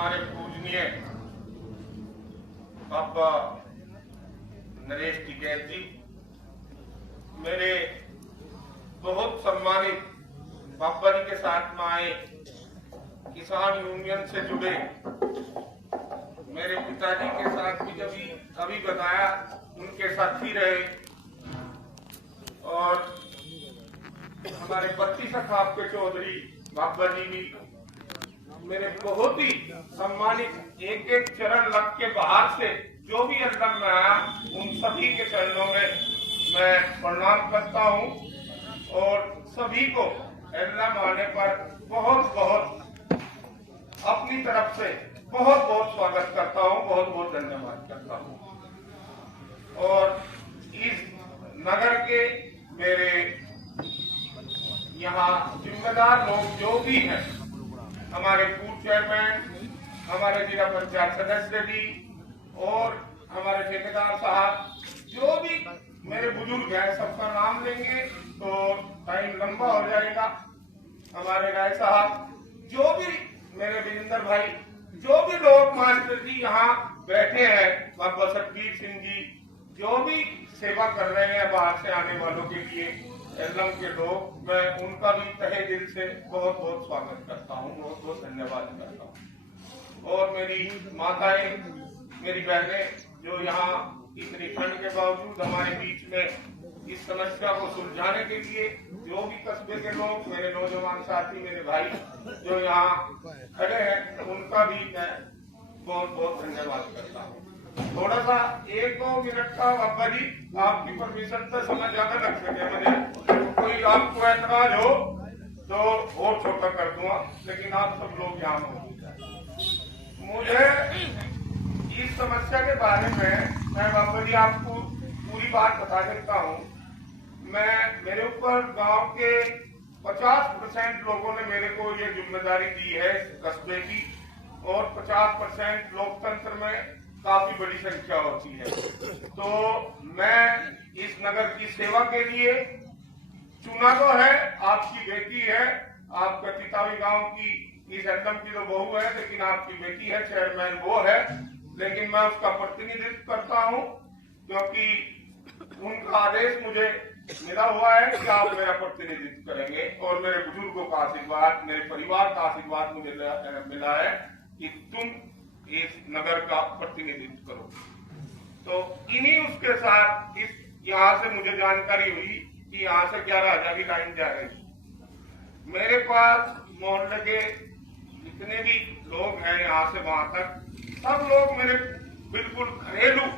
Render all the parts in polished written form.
हमारे पूजनीय पापा नरेश टिकैत जी, मेरे बहुत सम्मानित पापा जी के साथ में आए किसान यूनियन से जुड़े मेरे पिताजी के साथ भी जब अभी बताया उनके साथी रहे, और हमारे बत्ती सखाब के चौधरी बाबा जी भी मेरे बहुत ही सम्मानित, एक एक चरण लग के बाहर से जो भी अंदर में आया उन सभी के चरणों में मैं प्रणाम करता हूं, और सभी को एल्लम आने पर बहुत बहुत अपनी तरफ से बहुत बहुत स्वागत करता हूं, बहुत बहुत धन्यवाद करता हूं। और इस नगर के मेरे यहाँ जिम्मेदार लोग जो भी हैं, हमारे पूर्व चेयरमैन, हमारे जिला पंचायत सदस्य जी और हमारे ठेकेदार साहब, जो भी मेरे बुजुर्ग हैं, सबका नाम लेंगे तो टाइम लंबा हो जाएगा। हमारे राय साहब, जो भी मेरे विजेंद्र भाई, जो भी लोग मास्टर जी यहाँ बैठे हैं, बाबा सतबीर सिंह जी, जो भी सेवा कर रहे हैं बाहर से आने वालों के लिए, एल्लम के लोग, मैं उनका भी तहे दिल से बहुत बहुत स्वागत करता हूँ, बहुत बहुत धन्यवाद करता हूँ। और मेरी माताएं, मेरी बहनें जो यहाँ इतनी ठंड के बावजूद हमारे बीच में इस समस्या को सुलझाने के लिए, जो भी कस्बे के लोग, मेरे नौजवान साथी, मेरे भाई जो यहाँ खड़े हैं, उनका भी मैं बहुत बहुत धन्यवाद करता हूँ। थोड़ा सा 1-2 मिनट का बाबा जी आपकी परमिशन से समय ज्यादा लग सके, मुझे कोई आपको ऐतराज हो तो और छोटा कर दूंगा, लेकिन आप सब लोग यहाँ मौजूद हैं। मुझे इस समस्या के बारे में मैं बाबा जी आपको पूरी बात बता देता हूँ। मेरे ऊपर गांव के 50% लोगों ने मेरे को ये जिम्मेदारी दी है कस्बे की, और 50% लोकतंत्र में काफी बड़ी संख्या होती है। तो मैं इस नगर की सेवा के लिए चुना तो है, आपकी बेटी है, आपका तितावी गांव की इस एल्लम की तो बहू है, लेकिन आपकी बेटी है, चेयरमैन वो है, लेकिन मैं उसका प्रतिनिधित्व करता हूं, क्योंकि उनका आदेश मुझे मिला हुआ है कि आप मेरा प्रतिनिधित्व करेंगे, और मेरे बुजुर्गों का आशीर्वाद, मेरे परिवार का आशीर्वाद मुझे मिला है कि तुम इस नगर का प्रतिनिधित्व करो। तो इन्हीं उसके साथ इस यहाँ से मुझे जानकारी हुई कि यहाँ से 11,000 की लाइन जा रही। मेरे पास मोहल्ले के जितने भी लोग हैं यहाँ से वहां तक, सब लोग मेरे बिल्कुल घरेलू,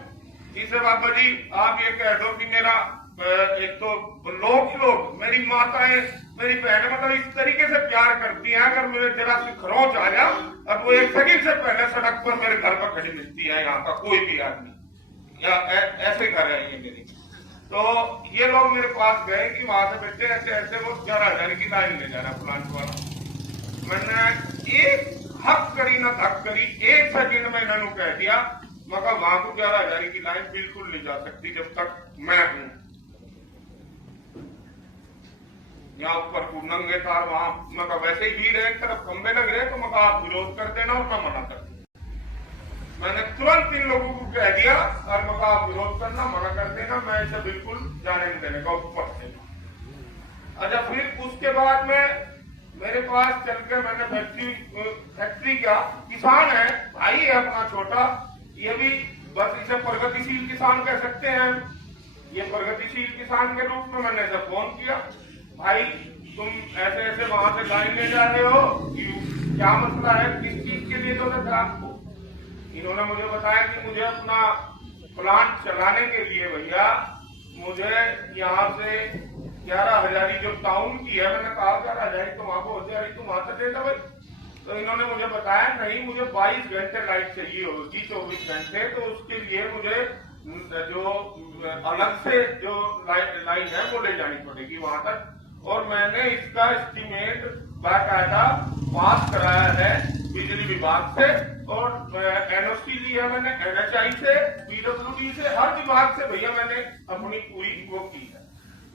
जिसे बाबा जी आप ये कह दो कि मेरा एक तो लोग मेरी माताएं, मेरी बहनें मतलब इस तरीके से प्यार करती हैं, अगर मेरे जरा से खरोंच आ जाओ अब वो 1 सेकंड से पहले सड़क पर मेरे घर पर खड़ी मिलती है, यहाँ का कोई भी आदमी, या ऐसे घर है ये मेरी। तो ये लोग मेरे पास गए कि वहां से बेटे ऐसे ऐसे वो 11,000 की लाइन ले जा रहा प्लांट वाला। मैंने एक हक करी ना धक करी, 1 सेकंड में इन्होंने कह दिया, मगर वहां को 11,000 की लाइन बिल्कुल नहीं जा सकती जब तक मैं हूं। यहाँ ऊपर नंगे तार, वहां मगर वैसे ही भीड़ है, एक तरफ खंबे लग रहे, तो मगर आप विरोध कर देना और मैं मना कर देना। मैंने तुरंत इन लोगों को कह दिया, और मगर आप विरोध करना, मना कर देना, मैं इसे बिल्कुल जाने नहीं देने का, ऊपर से। अच्छा, फिर उसके बाद में मेरे पास चल के मैंने फैक्ट्री क्या, किसान है, भाई है अपना छोटा, ये भी बस इसे प्रगतिशील किसान कह सकते हैं। ये प्रगतिशील किसान के रूप में मैंने इसे फोन किया, भाई तुम ऐसे ऐसे वहां से लाइन ले जा रहे हो, क्या मसला है, किस चीज के लिए जरूरत है आपको? इन्होंने मुझे बताया कि मुझे अपना प्लांट चलाने के लिए भैया मुझे यहाँ से 11,000 जो टाउन की है, मैंने कहा 11,000 तो वहां को हो जाएगी, तुम वहां से दे दो भाई। तो इन्होंने मुझे बताया नहीं, मुझे 22 घंटे लाइट चाहिए होगी, 24 घंटे, तो उसके लिए मुझे जो अलग से जो लाइन है वो ले जानी पड़ेगी वहां तक। और मैंने इसका एस्टीमेट बाकायदा पास कराया है बिजली विभाग से, और एनओसी ली है मैंने NHI से, PWD से, हर विभाग से भैया मैंने अपनी पूरी वो की है।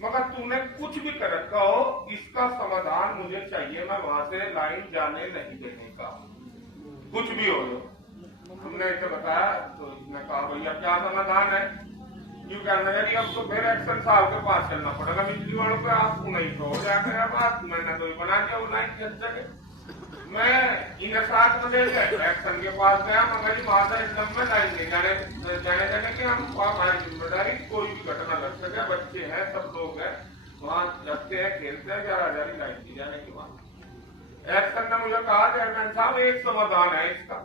मगर तूने कुछ भी कर रखा हो, इसका समाधान मुझे चाहिए, मैं वहां से लाइन जाने नहीं देने का। कुछ भी हो जाओ। हमने इसे बताया तो इसने कहा भैया क्या समाधान है, क्यों कहने लगी अब तो फिर एक्शन साहब के पास चलना पड़ेगा बिजली वालों पे, आपको नहीं तो हो जाएगा बात। मैंने तो बना दिया ऑनलाइन की जगह। मैं इन्हें 7 बजे एक्शन के पास गया, मगर माता एकदम में लाइन नहीं जाने कि हम हमारी जिम्मेदारी, कोई भी घटना लग सके, बच्चे हैं सब लोग हैं वहाँ रखते हैं खेलते हैं, 11,000 लाइन दी जाने के बाद एक्शन ने मुझे कहा चेयरमैन साहब एक समाधान है इसका,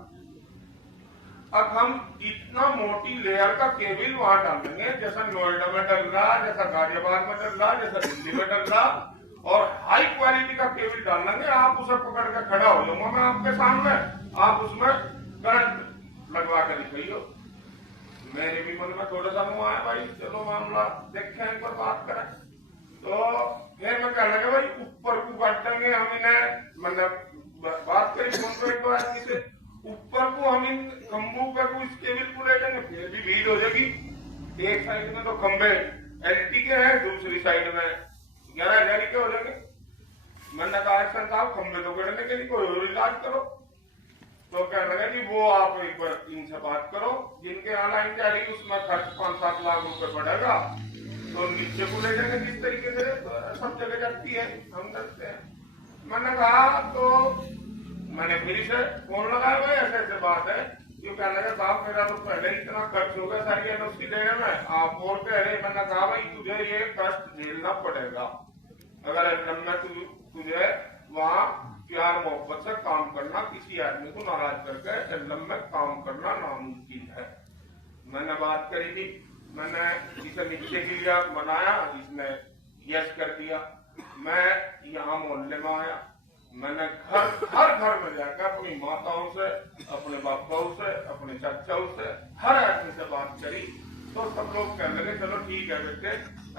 अब हम इतना मोटी लेयर का केबल वहां डालेंगे जैसा नोएडा में डल रहा, जैसा गाजियाबाद में डल रहा, जैसा दिल्ली में डल रहा, और हाई क्वालिटी का केबल डालेंगे। आप उसे पकड़ के खड़ा हो जाऊंगा मैं आपके सामने, आप उसमें करंट लगवा के दिखाइयो। मेरे भी मन में थोड़ा सा मुँह आया भाई चलो मामला देखें एक बार बात करें। तो फिर मैं कहने लगा भाई ऊपर को काटेंगे हम इन्हें, मतलब बात करी फोन पर एक बार से ऊपर को हम इन खंभों पे को इस केबल को ले जाएंगे, फिर भी भीड़ हो जाएगी। एक साइड में तो खंभे एलटी के हैं, दूसरी साइड में 11,000 के हो जाएंगे। मैंने कहा एक्शन साहब खंभे तो गड़ने के लिए कोई और इलाज करो। तो कहने लगा जी वो आप एक बार इनसे बात करो, जिनके यहाँ लाइन जा रही उसमें खर्च 5-7 लाख रुपए पड़ेगा, तो नीचे को ले जाएंगे जिस तरीके से सब जगह जाती है हम करते हैं। मैंने कहा तो मैंने फिर से फोन लगाया भाई ऐसे ऐसे बात है, क्यों कहने लगा साहब मेरा तो पहले ही इतना खर्च हो गया सारी एनओसी लेने में, आप और कह रहे। मैंने कहा भाई तुझे ये कष्ट झेलना पड़ेगा, अगर एलएम में तुझे वहाँ प्यार मोहब्बत से काम करना, किसी आदमी को नाराज करके एलएम में काम करना नामुमकिन है। मैंने बात करी थी, मैंने इसे नीचे के लिए मनाया, इसने यस कर दिया। मैं यहाँ मोहल्ले में आया, मैंने हर घर में जाकर अपनी माताओं से, अपने बापाओं से, अपने चाचाओं से, हर आदमी से बात करी। तो सब लोग कहने लगे चलो ठीक है बेटे,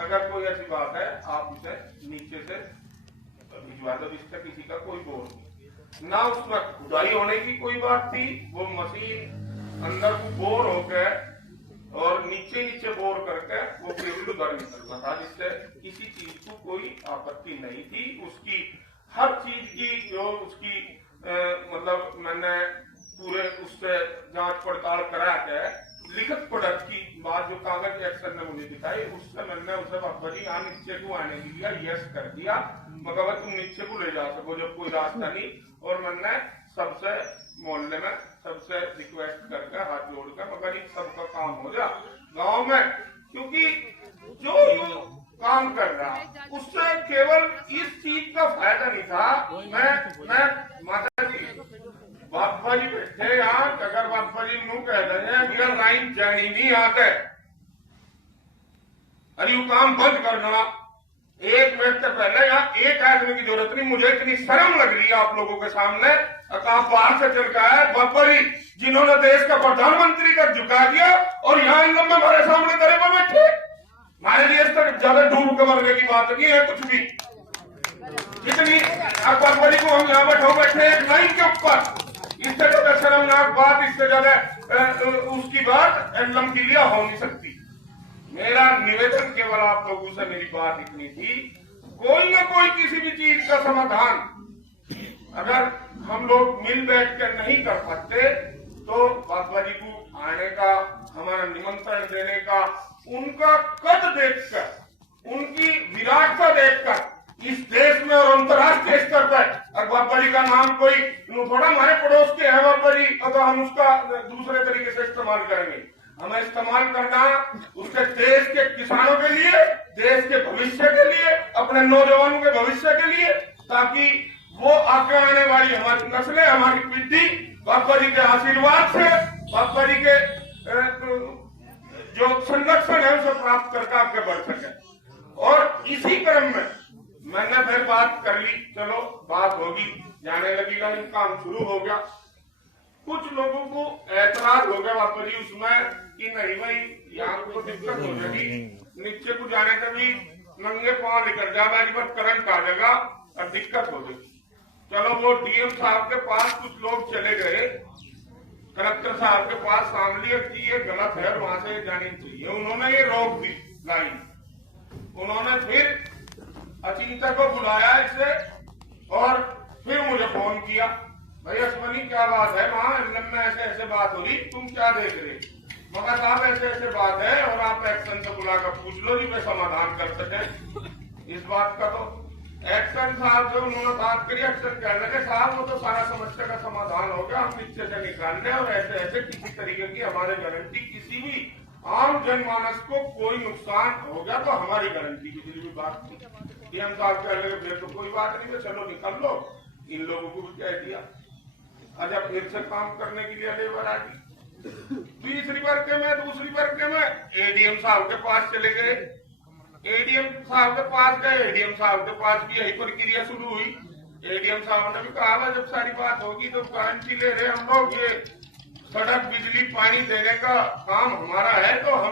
अगर कोई ऐसी बात है आप इसे नीचे से भिजवा दो, जिससे किसी का कोई बोर नहीं ना। उसमें खुदाई होने की कोई बात थी, वो मशीन अंदर को बोर होकर और नीचे नीचे बोर करके वो केबल उधर निकलना था, जिससे किसी चीज को कोई आपत्ति नहीं थी। उसकी हर चीज की जो उसकी मतलब मैंने पूरे उससे जांच पड़ताल करा के लिखित प्रोडक्ट की बात जो कागज एक्शन ने मुझे दिखाई, उससे मैंने उसे बाबा जी यहाँ नीचे को आने के लिए यस कर दिया, मगर तुम नीचे को ले जा सको जब कोई रास्ता नहीं। और मैंने सबसे मोहल्ले में सबसे रिक्वेस्ट करके हाथ जोड़ कर मगर इन सबका काम हो जा गाँव में, क्योंकि जो काम कर रहा उससे केवल इस चीज का फायदा नहीं था। मैं माता जी बापा जी बैठे यहाँ, अगर बापा जी नू कह रहे हैं मेरा लाइन जानी नहीं आते, अरे वो काम बंद करना। 1 मिनट से पहले यहाँ एक आदमी की जरूरत नहीं, मुझे इतनी शर्म लग रही है आप लोगों के सामने। आप बाहर से चल का है बापा जी जिन्होंने देश का प्रधानमंत्री का झुका दिया और यहाँ इन लोग हमारे सामने तरह पर बैठे। हमारे लिए तक ज्यादा डूब के मरने की बात नहीं है कुछ भी। जितनी बापा जी को हम यहाँ बैठे एक लाइन के ऊपर, इससे ज्यादा शर्मनाक बात, इससे ज्यादा उसकी बात एलएम के लिए हो नहीं सकती। मेरा निवेदन केवल आप लोगों से मेरी बात इतनी थी, कोई न कोई किसी भी चीज का समाधान अगर हम लोग मिल बैठ कर नहीं कर सकते तो बाबा जी को आने का, हमारा निमंत्रण देने का, उनका कद देखकर, उनकी विराटता देखकर इस देश में और अंतर्राष्ट्रीय स्तर पर अगर बाबा जी का नाम कोई थोड़ा हमारे पड़ोस के है बाबा जी, अगर हम उसका दूसरे तरीके से इस्तेमाल करेंगे, हमें इस्तेमाल करना उसके देश के किसानों के लिए, देश के भविष्य के लिए, अपने नौजवानों के भविष्य के लिए, ताकि वो आगे आने वाली हमारी नस्लें, हमारी पीढ़ी बाबा जी के आशीर्वाद से, बाबा जी के जो संरक्षण है उसे प्राप्त करके आगे बढ़ सके। और इसी क्रम में मैंने फिर बात कर ली, चलो बात होगी, जाने लगेगा, काम शुरू हो गया। कुछ लोगों को ऐतराज हो गया बाबा जी उसमें कि नहीं भाई यहाँ को दिक्कत हो जाएगी, नीचे को जाने का भी नंगे पांव निकल जाएगा, पर करंट आ जाएगा और दिक्कत हो जाएगी। चलो वो डीएम साहब के पास कुछ लोग चले गए, कलेक्टर साहब के पास सामने की ये गलत है, वहां से जानी चाहिए, उन्होंने ये रोक दी लाइन। उन्होंने फिर अचिंता को बुलाया इसे और फिर मुझे फोन किया भाई अश्वनी क्या बात है, वहाँ एमएलएम में ऐसे ऐसे बात हो रही, तुम क्या देख रहे? मगर साहब ऐसे ऐसे बात है और आप एक्शन से बुलाकर पूछ लो जी, मैं समाधान कर सके इस बात का। तो एक्शन साहब जो उन्होंने बात करी, एक्शन कह लगे साहब वो तो सारा समस्या का समाधान हो गया, हम नीचे से निकाल रहे और ऐसे ऐसे किसी तरीके की हमारे गारंटी, किसी भी आम जनमानस को कोई नुकसान हो गया तो हमारी गारंटी की भी बात नहीं। डीएम साहब कह लगे फिर तो कोई बात नहीं, चलो निकल लो। इन लोगों को भी कह दिया, अच्छा फिर से काम करने के लिए लेबर आ गई। दूसरी वर्ग में एडीएम साहब के पास चले गए, एडीएम साहब के पास गए, एडीएम साहब के पास भी यही प्रक्रिया शुरू हुई। एडीएम साहब ने भी कहा जब सारी बात होगी तो गारंटी ले रहे हम लोग, ये सड़क बिजली पानी देने का काम हमारा है तो हम